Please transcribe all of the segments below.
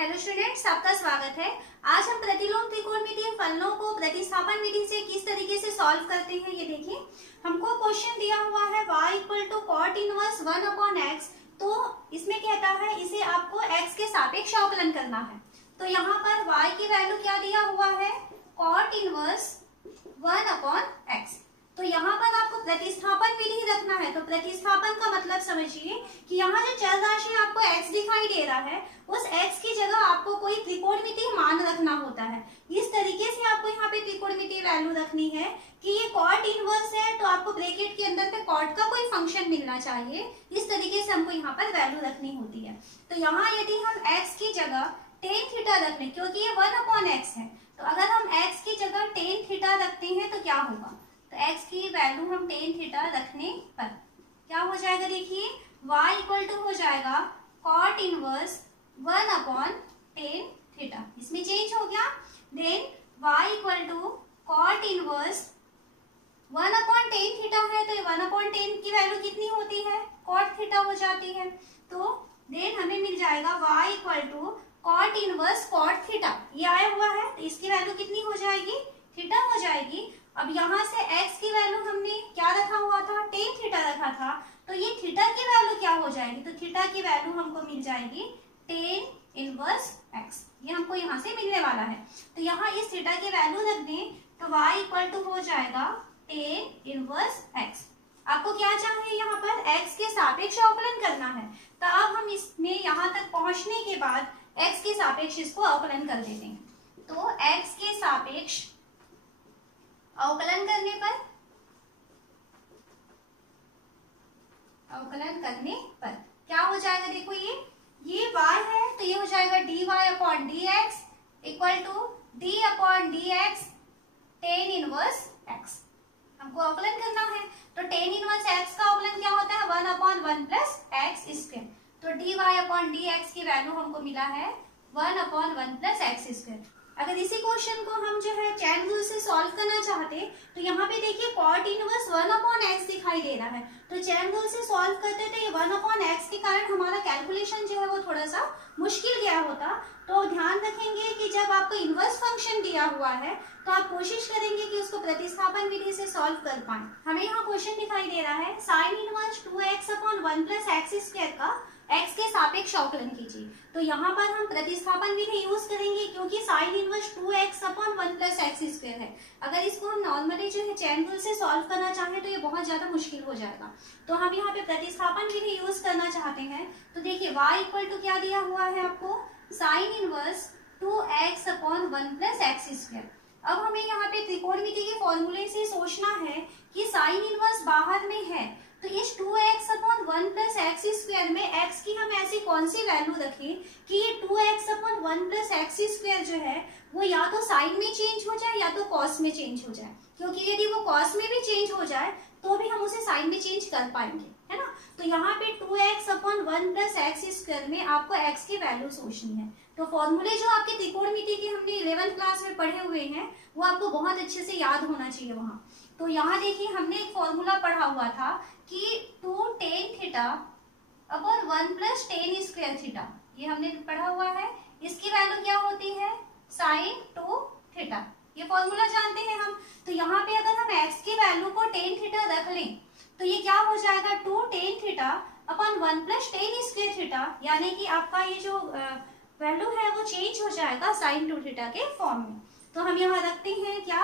Hello students, आपका स्वागत है। आज हम प्रतिलोम त्रिकोणमितीय फलनों को प्रतिस्थापन विधि से किस तरीके से सॉल्व करते हैं ये देखिए। हमको क्वेश्चन दिया हुआ है y equal to cot inverse 1/x। तो इसमें कहता है इसे आपको x के सापेक्ष अवकलन करना है। तो यहाँ पर y की वैल्यू क्या दिया हुआ है, कॉट इनवर्स 1/x। तो यहाँ पर आपको प्रतिस्थापन विधि रखना है। तो प्रतिस्थापन का मतलब समझिए कि यहाँ जो चर राशि आपको x दिखाई दे रहा है, उस x की जगह आपको कोई त्रिकोणमितीय मान रखना होता है। इस तरीके से आपको यहाँ पे त्रिकोणमितीय वैल्यू रखनी है कि ये कॉट इनवर्स है, तो आपको ब्रैकेट के अंदर पे कॉट का कोई फंक्शन मिलना चाहिए। इस तरीके से हमको यहाँ पर वैल्यू रखनी होती है। तो यहाँ यदि हम x की जगह टेन थीटा रख लें, क्योंकि ये 1/x है, तो अगर हम x की जगह टेन थीटा रखते हैं तो क्या होगा, तो x की वैल्यू हम टेन थीटा रखने पर क्या हो जाएगा, देखिए y इक्वल टू हो जाएगा कॉट इनवर्स 1/10 थीटा। इसमें चेंज हो गया। Then y equal to cot inverse 1/10 theta है, तो 1/10 की वैल्यू कितनी होती है, कॉट थीटा हो जाती है। तो देन हमें मिल जाएगा y equal to cot inverse cot theta. ये आया हुआ है, तो इसकी वैल्यू कितनी हो जाएगी, थीटा हो जाएगी। अब यहाँ से x की वैल्यू हमने क्या रखा हुआ था, टेन थीटा रखा था, तो ये थीटा की वैल्यू क्या हो जाएगी, तो थीटा की वैल्यू हमको मिल जाएगी टेन इनवर्स x। ये हमको यहाँ से मिलने वाला है। तो यहाँ इस थीटा की वैल्यू रख दें तो y इक्वल टू हो जाएगा टेन इनवर्स x। आपको क्या चाहिए, यहाँ पर x के सापेक्ष अवकलन करना है। तो अब हम इसमें यहाँ तक पहुंचने के बाद x के सापेक्ष इसको अवकलन कर देते हैं। तो x के सापेक्ष अवकलन करने पर क्या हो जाएगा, देखो ये y है, तो ये हो जाएगा dy/dx equal to d/dx tan inverse x। हमको अवकलन करना है, तो टेन इनवर्स x का अवकलन क्या होता है, 1/1 प्लस x स्क्वायर। तो dy/dx की वैल्यू हमको मिला है 1/1 प्लस x स्क्वायर। अगर इसी क्वेश्चन को हम जो है चैन रूल से सॉल्व करना चाहते, तो यहाँ पे देखिए कॉट इनवर्स 1/x दिखाई दे रहा है। तो चैन रूल से सॉल्व करते तो ये 1/x के कारण हमारा कैलकुलेशन जो है वो थोड़ा सा मुश्किल गया होता। तो ध्यान रखेंगे कि जब आपको इनवर्स फंक्शन दिया हुआ है तो आप कोशिश करेंगे कि उसको प्रतिस्थापन विधि से सॉल्व कर पाएं। हमें यहाँ क्वेश्चन दिखाई दे रहा है sine inverse 2x/1 plus x square का x के सापेक्ष अवकलन कीजिए। तो यहाँ पर हम प्रतिस्थापन विधि यूज करेंगे, क्योंकि sine inverse 2x/1 plus x square है। अगर इसको हम नॉर्मली जो है चैन रूल से सॉल्व करना चाहें तो ये बहुत ज्यादा मुश्किल हो जाएगा। तो हम यहाँ पे प्रतिस्थापन विधि यूज करना चाहते हैं। तो देखिए y इक्वल टू क्या दिया हुआ है आपको, sine inverse 2x/1 plus x square. अब हमें यहाँ पे त्रिकोणमिति के फॉर्मूले से सोचना है कि साइन इनवर्स बाहर में है, तो इस 2x/1 प्लस एक्स स्क्वायर में x की हम ऐसी कौन सी वैल्यू रखें कि ये 2x/1 प्लस एक्स स्क्वायर जो है वो या तो साइन में चेंज हो जाए या तो कॉस में चेंज हो जाए। क्योंकि यदि वो कॉस में भी चेंज हो जाए तो भी हम उसे साइन में चेंज कर पाएंगे, है ना। तो यहाँ पे 2x/1 प्लस एक्स स्क्वायर में आपको x की वैल्यू सोचनी है। तो फॉर्मूले जो आपके त्रिकोणमिति के हमने 11th क्लास में पढ़े हुए हैं वो आपको बहुत अच्छे से याद होना चाहिए वहाँ। तो यहाँ देखिए हमने एक फॉर्मूला पढ़ा हुआ था कि 2 tan θ/1 plus tan square theta, ये हमने पढ़ा हुआ है। इसकी वैल्यू क्या होती है, sin 2θ। ये फॉर्मूला जानते हैं हम। तो यहाँ पे अगर हम x की वैल्यू को tan θ रख लें तो ये क्या हो जाएगा, 2 tan θ/1 plus tan square theta, यानी कि आपका ये जो वैल्यू है वो चेंज हो जाएगा sin 2θ के फॉर्म में। तो हम यहाँ रखते हैं क्या,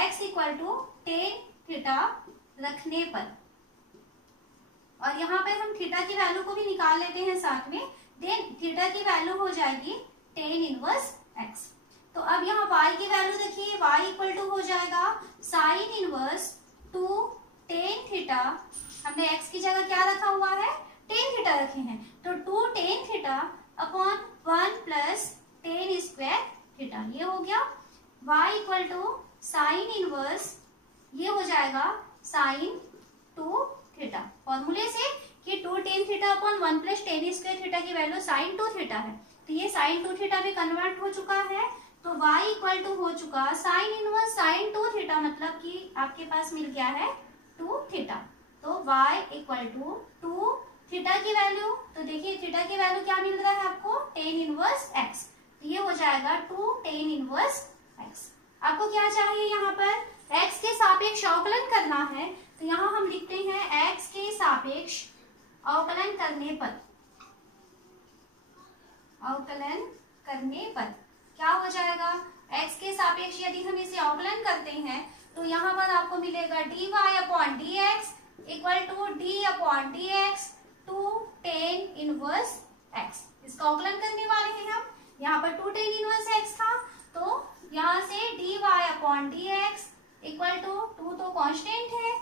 x इक्वल टू tan θ रखने पर, और यहाँ पे हम थीटा की वैल्यू को भी निकाल लेते हैं साथ में। देन थीटा की वैल्यू हो जाएगी टेन इनवर्स x। तो अब यहाँ y की वैल्यू देखिए, y इक्वल टू हो जाएगा साइन इनवर्स 2 tan θ। हमने x की जगह क्या रखा हुआ है, tan θ रखे हैं, तो 2 tan θ/1 plus tan square theta, ये हो गया। y equal to sine inverse, ये हो जाएगा साइन 2θ। फॉर्मूले से कि 2 tan θ/1 plus tan square theta की वैल्यू sin 2θ है, तो ये sin 2θ में कन्वर्ट हो चुका है। तो y इक्वल टू हो चुका साइन इनवर्स sin 2θ, मतलब कि आपके पास मिल गया है 2θ। तो y इक्वल टू 2 थीटा की वैल्यू, तो देखिए थीटा की वैल्यू क्या मिल रहा है आपको, टेन इनवर्स एक्स, तो ये हो जाएगा 2 टेन इनवर्स एक्स। आपको क्या चाहिए, यहाँ पर एक्स के सापेक्ष अवकलन करना है, तो यहाँ हम लिखते हैं एक्स के सापेक्ष अवकलन करने पर, अवकलन करने पर क्या हो जाएगा, x के सापेक्ष यदि हम इसे अवकलन करते हैं तो यहाँ पर आपको मिलेगा dy upon d x equal to d upon d x two tan inverse x. इसका अवकलन करने वाले हैं हम, यहाँ पर 2 टेन इनवर्स एक्स था, तो यहाँ से dy upon d x equal to 2 तो कांस्टेंट है,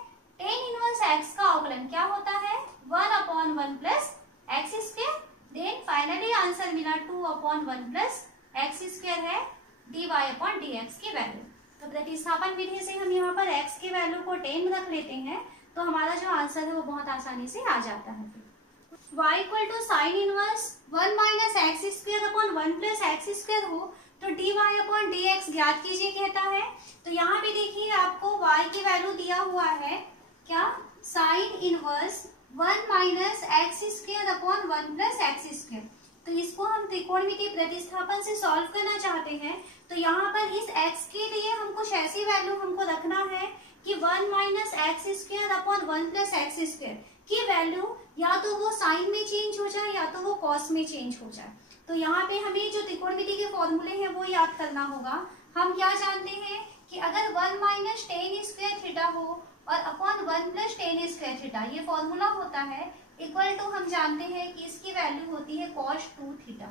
टेन इनवर्स एक्स का अवकलन क्या होता है, 1 upon 1 plus x square, then finally answer मिला 2 अपॉन 1 प्लस एक्स स्क्वायर है dy अपॉन dx की वैल्यू। तो प्रतिस्थापन विधि से हम यहाँ पर x की वैल्यू को 10 रख लेते हैं, तो हमारा जो आंसर है वो बहुत आसानी से आ जाता है। y equal to sine inverse 1 minus x square upon 1 plus x square हो तो dy अपॉन dx ज्ञात कीजिए कहता है। तो यहाँ पे देखिए आपको y की वैल्यू दिया हुआ है क्या, sign inverse 1 minus x square upon 1 plus x square. तो इसको हम त्रिकोणमितीय प्रतिस्थापन से सॉल्व करना चाहते हैं, तो यहाँ पर इस x के लिए हम कुछ ऐसी वैल्यू हमको रखना है कि 1 minus x square upon 1 plus x square की वैल्यू या तो वो साइन में चेंज हो जाए या तो वो कॉस में चेंज हो जाए। तो यहाँ पे हमें जो त्रिकोणमिति के फॉर्मूले हैं वो याद करना होगा। हम क्या जानते हैं कि अगर 1 माइनस टेन स्क्वायर थीटा हो और upon 1 plus tan square theta, ये फॉर्मूला होता है इक्वल टू, हम जानते हैं कि इसकी वैल्यू होती है cos 2 थीटा,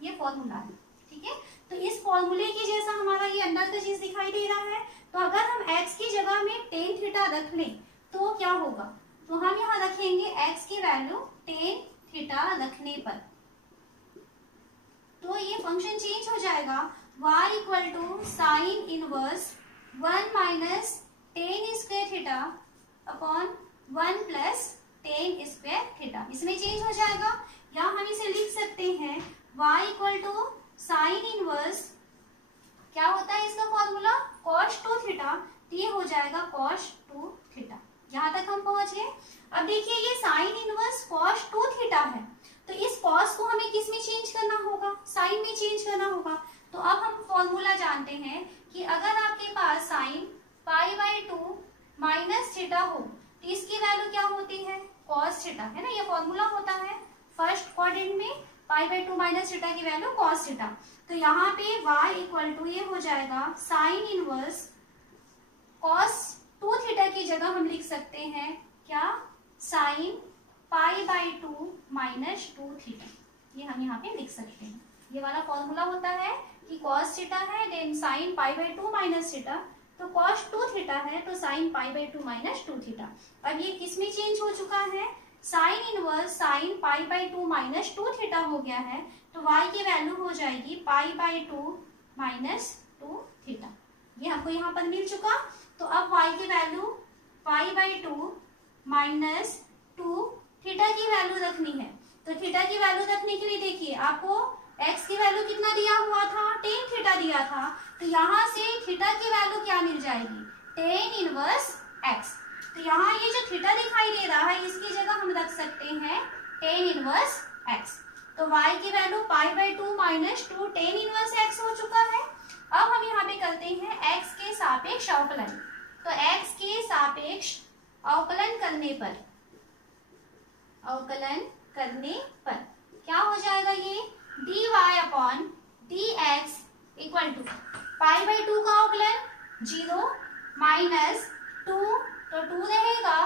ये फॉर्मूला है, ठीक है। तो इस फॉर्मूले की जैसा हमारा ये अंदर का चीज दिखाई दे रहा है, तो अगर हम x की जगह में टेन थीटा रख लें तो क्या होगा, तो हम यहाँ रखेंगे x की वैल्यू टेन थीटा रखने पर, तो ये फंक्शन चेंज हो जाएगा y equal to sine inverse 1 minus tan square theta upon 1 plus tan square theta, इसमें चेंज हो जाएगा। या हम इसे लिख सकते हैं y equal to sine inverse, क्या होता है इसका फॉर्मूला, cos 2 थीटा, तो ये हो जाएगा cos 2 थीटा। यहाँ तक हम पहुंच गए। अब देखिए ये साइन इनवर्स cos 2 थीटा है, तो इस cos को हमें किस में चेंज करना होगा, साइन में चेंज करना होगा। तो अब हम फॉर्मूला जानते हैं कि अगर आपके पास sine pi by 2 minus theta हो तो इसकी वैल्यू क्या होती है, cos थीटा, है ना, ये फॉर्मूला होता है फर्स्ट क्वाड्रेंट में, पाई बाई 2 माइनस थीटा की वैल्यू cos थीटा। तो यहाँ पे y इक्वल टू ये हो जाएगा साइन इनवर्स cos 2 थीटा की जगह हम लिख सकते हैं क्या, sign pi by 2 minus 2 theta, ये हम यहाँ पे लिख सकते हैं। ये वाला फॉर्मूला होता है कि cos थीटा है, then sine pi by 2 minus theta, तो cos 2 थीटा है तो sine pi by 2 minus 2 theta. अब ये किस में चेंज हो चुका है, sine inverse sine pi by 2 minus 2 theta हो गया है, तो y की वैल्यू हो जाएगी पाई बाई 2 माइनस 2 थीटा, ये हमको यहाँ पर मिल चुका। तो अब y की value pi by 2 minus 2 theta की वैल्यू रखनी है। तो थीटा की वैल्यू रखने के लिए देखिए आपको x की वैल्यू कितना दिया हुआ था, टेन थीटा दिया था, तो यहाँ से थीटा की वैल्यू क्या मिल जाएगी, टेन इनवर्स x। तो यहाँ ये जो थीटा दिखाई दे रहा है इसकी जगह हम रख सकते हैं टेन इनवर्स x। तो y की value pi by 2 minus 2 ten inverse x हो चुका है। अब हम यहाँ पे करते हैं x के सापेक्ष अवकलन। तो x के सापेक्ष अवकलन करने पर, अवकलन करने पर क्या हो जाएगा, ये dy upon dx equal to pi by 2 का अवकलन 0 माइनस 2, तो 2 रहेगा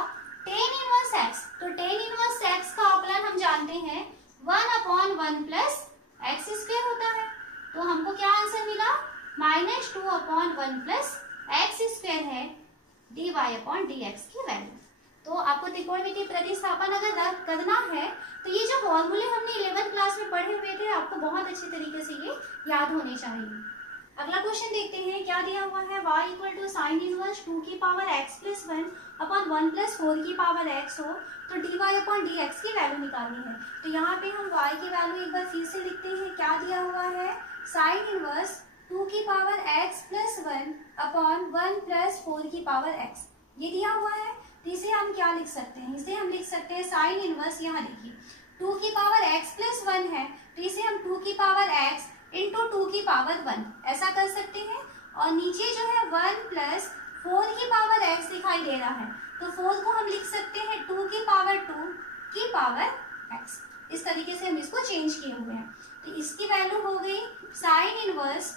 टेन इनवर्स x, तो टेन इनवर्स x का अवकलन हम जानते हैं 1 अपॉन 1 प्लस एक्स स्क्वायर होता है, तो हमको क्या आंसर मिला, minus 2 upon 1 plus x square है dy अपॉन dx की वैल्यू। तो आपको त्रिकोणमितीय प्रतिस्थापन अगर करना है तो ये जो फॉर्मूले हमने 11th क्लास में पढ़े हुए थे आपको बहुत अच्छे तरीके से ये याद होने चाहिए। अगला क्वेश्चन देखते हैं क्या दिया हुआ है, y equal to sine inverse 2 की power x plus 1 upon 1 plus 4 की पावर x हो तो dy अपॉन dx की वैल्यू निकालनी है। तो यहाँ पे हम y की वैल्यू एक बार फिर से लिखते हैं, क्या दिया हुआ है, साइन इनवर्स 2 की power x plus 1 upon 1 plus 4 की पावर x, ये दिया हुआ है। तो इसे हम क्या लिख सकते हैं, इसे हम लिख सकते हैं साइन इनवर्स, यहाँ देखिए 2 की पावर x प्लस 1 है, तो इसे हम 2 की पावर x इंटू 2 की पावर 1 ऐसा कर सकते हैं। और नीचे जो है 1 प्लस 4 की पावर x दिखाई दे रहा है, तो 4 को हम लिख सकते हैं 2 की पावर 2 की पावर x। इस तरीके से हम इसको चेंज किए हुए हैं। तो इसकी वैल्यू हो गई साइन इनवर्स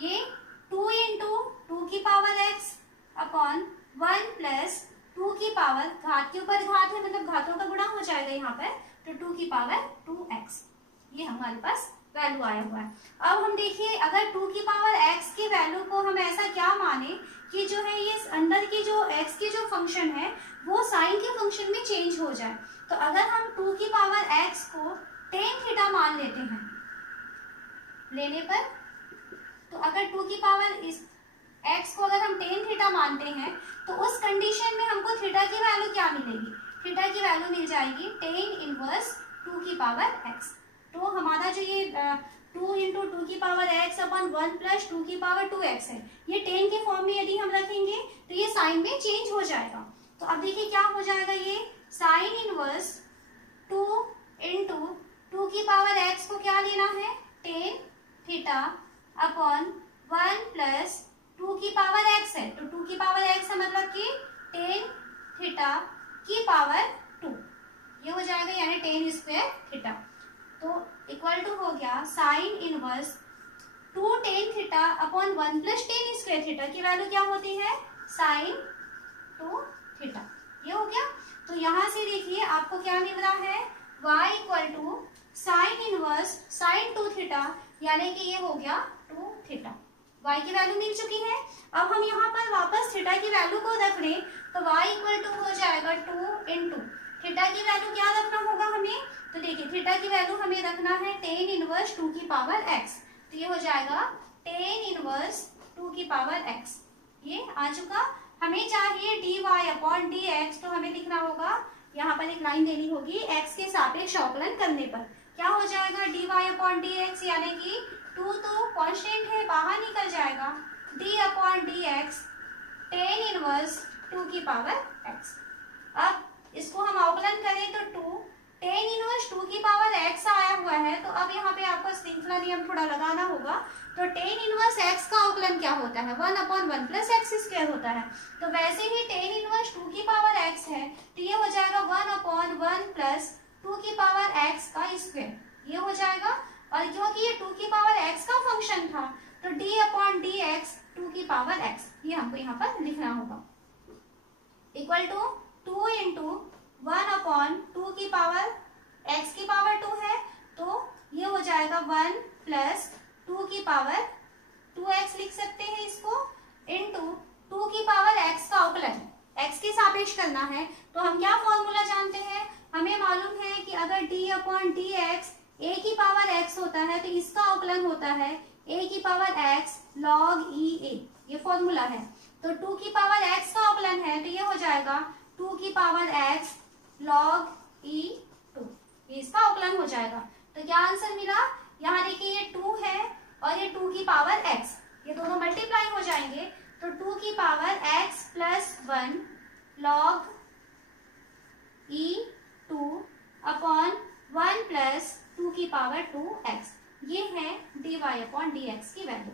ये 2 इंटू 2 की पावर x अपॉन 1 प्लस 2 की पावर, घात के ऊपर घात है मतलब घातों का गुणा हो जाएगा यहाँ पर, तो 2 की पावर 2x, ये हमारे पास वैल्यू आया हुआ है। अब हम देखिए अगर 2 की पावर x की वैल्यू को हम ऐसा क्या माने कि जो है ये अंदर की जो x की जो फंक्शन है वो साइन के फंक्शन में चेंज हो जाए, तो अगर हम 2 की पावर x को tan थीटा मान लेते हैं लेने पर, तो अगर 2 की पावर इस x को अगर हम tan थीटा मानते हैं तो उस कंडीशन में हमको थीटा की वैल्यू क्या मिलेगी, थीटा की वैल्यू मिल जाएगी tan इनवर्स 2 की पावर x। तो हमारा जो ये 2 इंटू 2 की पावर x अपॉन 1 प्लस 2 की पावर 2x है, ये tan के फॉर्म में यदि हम रखेंगे तो ये साइन में चेंज हो जाएगा। तो अब देखिए क्या हो जाएगा, ये साइन इनवर्स 2 इंटू 2 की पावर x को क्या लेना है tan थीटा अपॉन 1 प्लस 2 की पावर x है, तो 2 की पावर x है मतलब कि tan थीटा की पावर 2, ये हो जाएगा यानी tan स्क्वायर थीटा। तो इक्वल टू हो गया sign inverse 2 tan theta upon 1 plus tan square theta की वैल्यू क्या होती है साइन 2 थीटा, ये हो गया। तो यहाँ से देखिए आपको क्या मिल रहा है y equal to sine inverse sine 2 theta, यानी कि ये हो गया 2 थीटा, y की वैल्यू मिल चुकी है। अब हम यहाँ पर वापस थीटा की वैल्यू को रख लें तो y इक्वल टू हो जाएगा 2 इंटू थीटा की वैल्यू क्या रखना होगा हमें, तो देखिए थीटा की वैल्यू हमें रखना है tan इनवर्स 2 की पावर x, तो ये हो जाएगा tan इनवर्स 2 की पावर x, ये आ चुका। हमें चाहिए dy अपॉन dx, तो हमें लिखना होगा यहाँ पर एक लाइन देनी होगी x के सापेक्ष अवकलन करने पर, क्या हो जाएगा dy अपॉन dx, यानी कि 2 तो कांस्टेंट है बाहर निकल जाएगा, d upon dx tan inverse 2 की पावर x। अब इसको हम अवकलन करें तो 2 tan इनवर्स 2 की पावर x आया हुआ है, तो अब यहाँ पे आपको श्रृंखला नियम थोड़ा लगाना होगा। तो tan इनवर्स x का अवकलन क्या होता है 1 अपॉन 1 प्लस एक्स स्क्वायर होता है, तो वैसे ही tan इनवर्स 2 की पावर x है, तो ये हो जाएगा 1 अपॉन 1 प्लस 2 की पावर x का स्क्वायर, ये हो जाएगा। और क्योंकि ये 2 की पावर x का फंक्शन था तो d अपॉन dx 2 की पावर x, ये हमको यहाँ पर लिखना होगा इक्वल टू 2 इंटू 1 अपॉन 2 की पावर x की पावर 2 है, तो ये हो जाएगा 1 प्लस 2 की पावर 2x लिख सकते हैं इसको, इंटू 2 की पावर x का अवकलन x के सापेक्ष करना है। तो हम क्या फॉर्मूला जानते हैं, हमें मालूम है कि अगर d अपॉन dx a की पावर x होता है तो इसका अवकलन होता है a की power x log e a, ये फॉर्मूला है। तो 2 की पावर x का अवकलन है, तो ये हो जाएगा 2 की पावर x log e2, ये इसका अवकलन हो जाएगा। तो क्या आंसर मिला, यहाँ देखिए ये 2 है और ये 2 की पावर x, ये दोनों मल्टीप्लाई हो जाएंगे, तो 2 की power x plus 1 log e2 upon 1 plus 2 की पावर 2x, ये है dy अपॉन dx की वैल्यू।